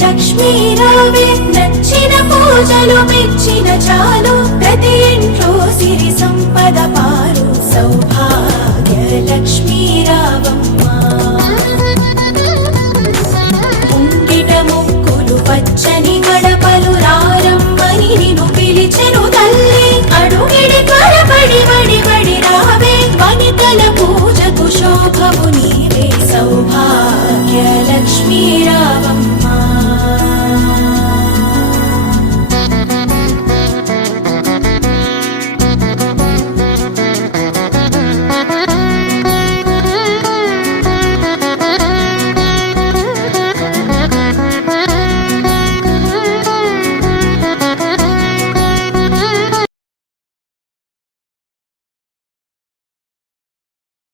లక్ష్మీ రావే నచ్చిన పూజలు మెచ్చిన చాలు ప్రతి ఇంట్లో సిరి సంపద పాలు సౌభాగ్య లక్ష్మీ రావమ్మ